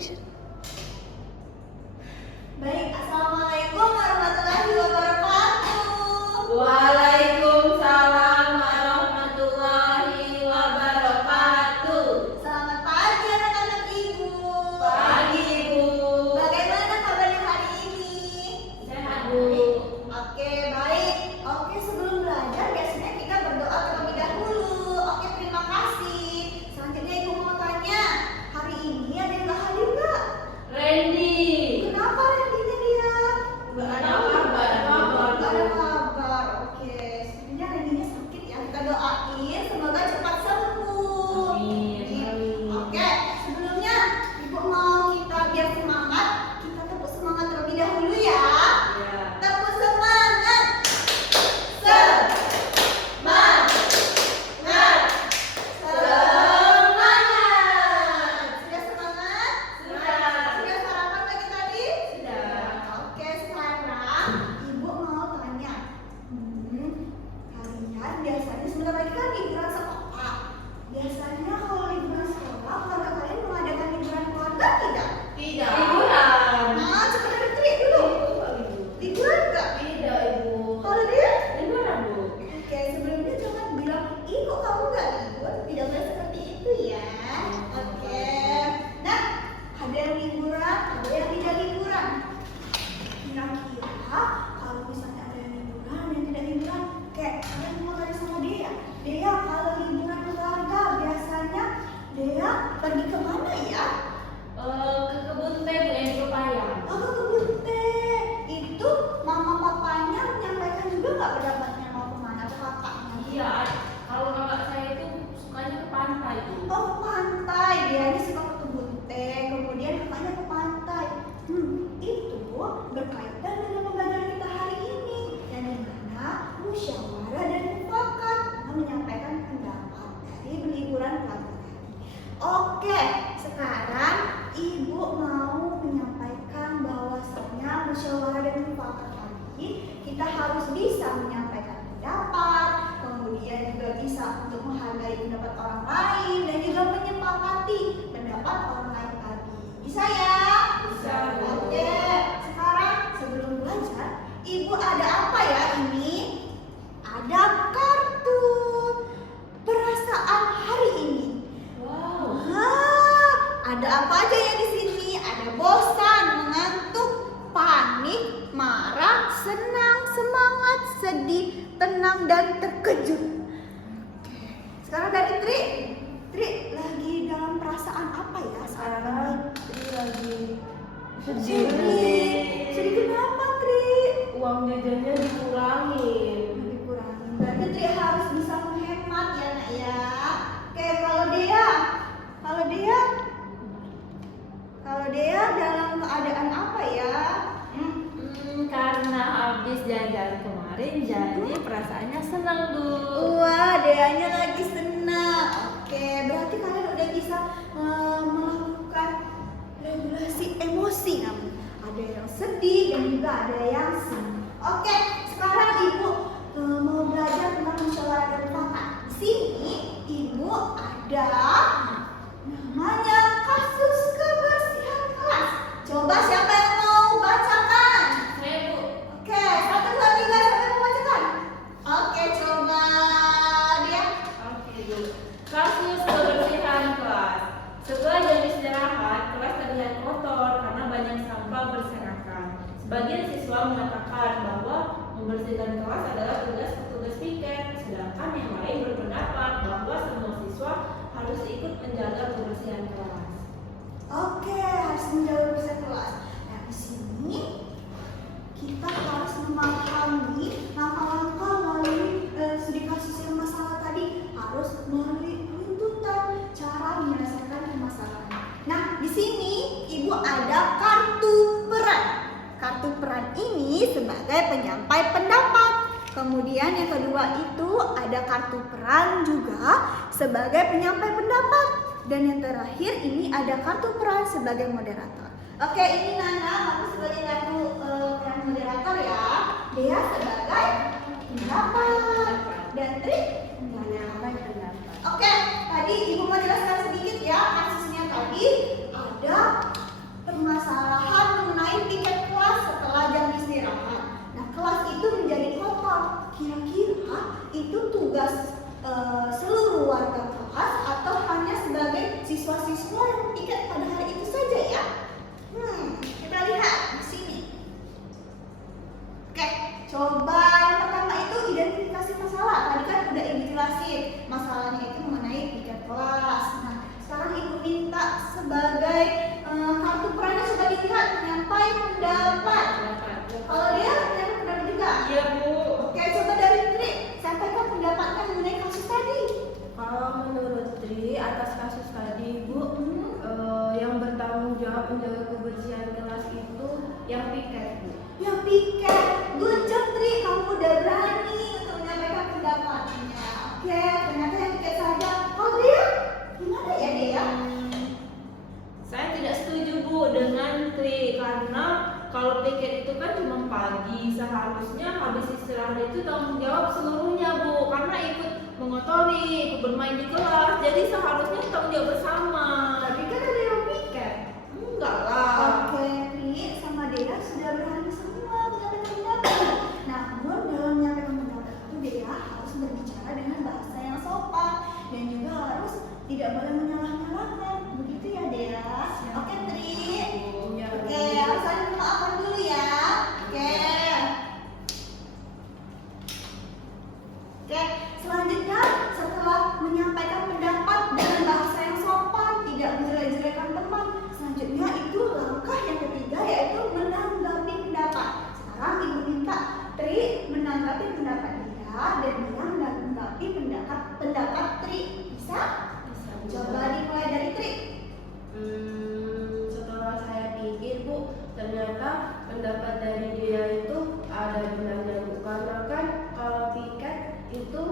action. Baik, assalamualaikum warahmatullahi wabarakatuh. Waalaikumsalam warahmatullahi wabarakatuh. Selamat pagi anak-anak ibu. Pagi Ibu. Bagaimana kabarnya hari ini? Sehat Bu. Oke, baik. Oke, sebelum belajar biasanya kita berdoa terlebih dahulu. Oke, terima kasih. Selanjutnya ibu mau tanya, hari ini ada yang gak hadir nggak? Randy. Kenapa Randy-nya dia? Nggak ada kabar. Gak ada kabar. Oke, sebenarnya Randy-nya sakit ya. Kita doain semoga cepat sembuh. Amin. Oke, sebelumnya ibu mau kita biar semangat, kita tepuk semangat terlebih dahulu ya. Ya. Tepuk semangat. Semangat. Semangat. Sudah semangat? Sudah. Sudah sarapan pagi tadi? Sudah. Oke, sekarang ibu mau tanya. Kalian biasanya sebentar lagi kan liburan sekolah. Biasanya kalau liburan sekolah, keluarga kalian mengadakan liburan keluarga tidak? Tidak. Liburan. Nah, coba dari Tri dulu. Liburan nggak? Tidak Ibu. Kalau dia? Liburan Bu. Oke, sebelumnya jangan bilang, ih kok kamu nggak libur? Tidak boleh seperti itu ya. Oke. Nah, ada yang liburan, ada yang tidak liburan. Kira-kira kalau misalnya ada yang liburan, ada yang tidak liburan, kayak kalian mau tanya sama dia. Dia kalau liburan keluarga biasanya dia pergi kemana ya? Ke kebun teh Bu yang di Pepayang. Oh, ke kebun teh. Itu mama papanya menyampaikan juga nggak pendapatnya mau kemana ke kakaknya? Iya. Kalau kakak saya itu sukanya ke pantai Bu. Oh, ke pantai. Dia suka ke kebun teh, kemudian kakaknya ke pantai. Itu berkaitan dengan pembelajaran kita hari ini, yang dimana musyawarah dan mufakat menyampaikan pendapat dari liburan keluarga tadi. Oke, sekarang ibu mau menyampaikan bahwasannya musyawarah dan mufakat tadi kita harus bisa menyampaikan pendapat, kemudian juga bisa untuk menghargai pendapat orang lain dan juga menyepakati pendapat orang lain tadi. Bisa ya? Bisa, Bu. Oke, sekarang sebelum belajar, ibu ada apa ya ini? Ada kartu perasaan hari ini. Wow. Ada apa aja ya di sini? Ada bosan, mengantuk, panik, marah, senang, semangat, sedih, tenang, dan terkejut. Oke. Sekarang dari Tri. Tri lagi dalam perasaan apa ya sekarang? Tri lagi Sedih. Sedih kenapa Tri? uang jajannya dikurangin. Dikurangin. Berarti Tri harus bisa menghemat ya nak ya. Oke, kalau dia dalam keadaan apa ya? Karena habis jalan kemarin jadi perasaannya senang Bu. Wah, Deanya lagi senang. Oke, berarti kalian udah bisa melakukan regulasi emosi namun. Ada yang sedih dan juga ada yang senang. Oke, sekarang ibu mau belajar tentang musyawarah dan mufakat. Di sini ibu ada namanya kasus kebersihan kelas. Coba siapa yang mau bacakan? Saya Bu. Oke, 1, 2, 3, siapa yang mau bacakan? Oke, coba dia. Oke Bu. Kasus kebersihan kelas. Setelah jam istirahat, kelas terlihat kotor karena banyak sampah berserakan. Sebagian siswa mengatakan bahwa membersihkan kelas adalah tugas petugas piket, sedangkan yang lain berpendapat bahwa semua siswa harus ikut menjaga kebersihan kelas. Oke, harus menjaga kebersihan kelas. Nah, di sini kita harus memahami langkah-langkah melalui studi kasus yang masalah tadi, harus melalui runtutan cara menyelesaikan permasalahan. Nah, di sini ibu ada kartu peran. Kartu peran ini sebagai penyampai pendapat. Kemudian yang kedua itu ada kartu peran juga sebagai penyampai pendapat. Dan yang terakhir ini ada kartu peran sebagai moderator. Oke, ini Nana, aku sebagai kartu peran moderator ya. Dia sebagai pendapat. Dan Tri Menyampai pendapat. Oke, tadi ibu mau jelaskan sedikit ya kasusnya tadi ada menyampai pendapat. Kalau dia menyampai pendapat juga. Iya Bu. Oke, coba dari Tri, sampaikan pendapatnya mengenai kasus tadi. Kalau menurut Tri atas kasus tadi Bu, yang bertanggung jawab menjaga kebersihan kelas itu yang piket Bu. Yang piket, good job Tri, kamu udah berani untuk menyampaikan pendapatnya. Oke, ternyata yang piket saja. Kalau dia, gimana ya dia? Saya tidak setuju Bu dengan Tri, karena kalau piket itu kan cuma pagi, seharusnya habis istirahat itu tanggung jawab seluruhnya Bu, karena ikut mengotori, ikut bermain di kelas, jadi seharusnya tanggung jawab bersama. Tapi kan ada yang piket. Enggak lah. Oke, Tri sama Dea sudah berani semua menyampaikan pendapat. Namun dalam menyampaikan pendapat itu Dea harus berbicara dengan bahasa yang sopan dan juga harus tidak boleh menyalah-nyalahkan. Begitu ya Dea? Oke Tri. Oke, harus saling memaafkan dulu ya. Oke. Oke, selanjutnya setelah menyampaikan pendapat dengan bahasa yang sopan, tidak menjelek-jelekan teman, selanjutnya itu langkah yang ketiga yaitu menanggapi pendapat. Sekarang Ibu minta Tri menanggapi pendapat dia dan dia menanggapi pendapat Tri. Bisa? Coba dimulai dari Tri. Setelah saya pikir Bu, ternyata pendapat dari dia itu ada benarnya Bu, karena kan kalau piket itu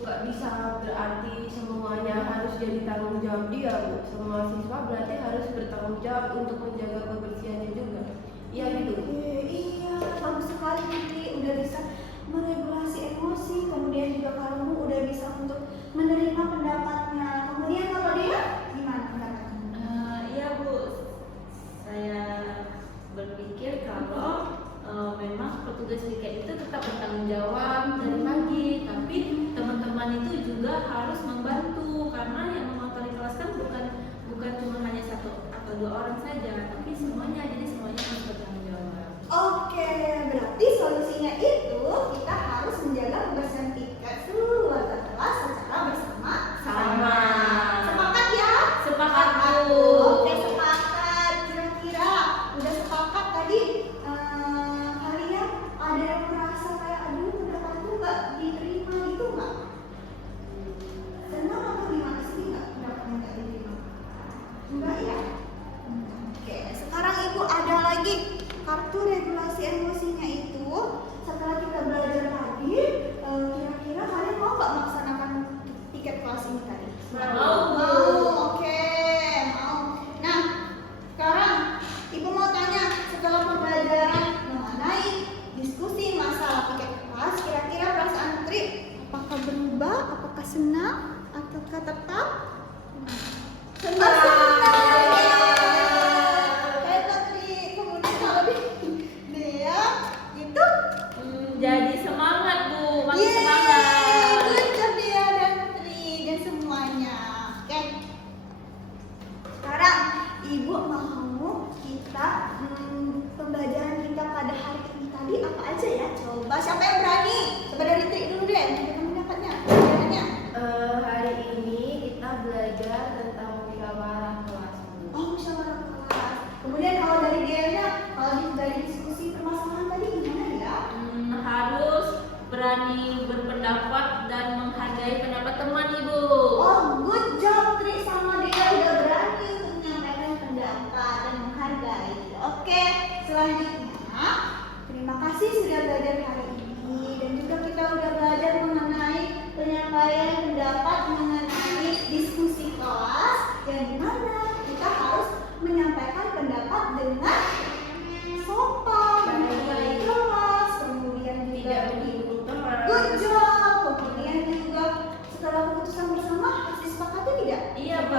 nggak bisa berarti semuanya harus jadi tanggung jawab dia Bu. Semua siswa berarti harus bertanggung jawab untuk menjaga kebersihannya juga. Iya gitu. Iya, bagus sekali Tri, udah bisa meregulasi emosi, kemudian juga kamu udah bisa untuk menerima pendapatnya. Kemudian kalau dia gimana pendapatnya? Iya Bu, saya berpikir kalau memang petugas piket itu tetap bertanggung jawab dari pagi, tapi teman-teman itu juga harus membantu, karena yang mengotori kelas kan bukan cuma hanya satu atau dua orang saja, tapi semuanya, jadi semuanya harus bertanggung jawab. Oke, berarti solusinya itu kita harus menjaga kebersihan piket seluruh warga kelas secara bersama-sama. Sepakat ya? Sepakat Bu. Oke, sepakat. Kira-kira udah sepakat tadi kalian ada yang merasa kayak aduh pendapatku nggak diterima gitu nggak? Senang atau gimana sih nggak pendapatnya nggak diterima? Enggak ya? Oke, sekarang Ibu ada lagi kartu regulasi emosinya itu. Setelah kita belajar tadi, kira-kira kalian mau nggak melaksanakan tiket kelas ini tadi? Mau. Oke, mau. Nah, sekarang Ibu mau tanya, setelah pembelajaran mengenai diskusi masalah tiket kelas, kira-kira perasaan Tri apakah berubah, apakah senang, ataukah tetap senang? Hebat Tri. Kemudian kalau dia itu Jadi semangat Bu, makin yeay, semangat. good job dia dan Tri dan semuanya. Oke. Sekarang Ibu mau kita pembelajaran kita pada hari ini tadi apa aja ya? Coba siapa yang berani? Coba dari Tri dulu deh, menyampaikan pendapatnya. Pembelajarannya. Hari ini kita belajar tentang musyawarah kelas Bu. Oh, musyawarah kelas. Kemudian kalau dari dia, kalau dari diskusi permasalahan tadi gimana ya? Harus berani berpendapat dan menghargai pendapat teman Ibu. Oh, good job Tri sama dia udah berani untuk menyampaikan pendapat dan menghargai. Oke, selanjutnya terima kasih sudah belajar hari ini dan juga kita udah belajar mengenai penyampaian pendapat mengenai diskusi kelas yang dimana kita harus menyampaikan pendapat dengan sopan, mengenai kelas, kemudian juga Tidak menyinggung teman. good job. Kemudian juga setelah keputusan bersama harus disepakati tidak? Iya Bu.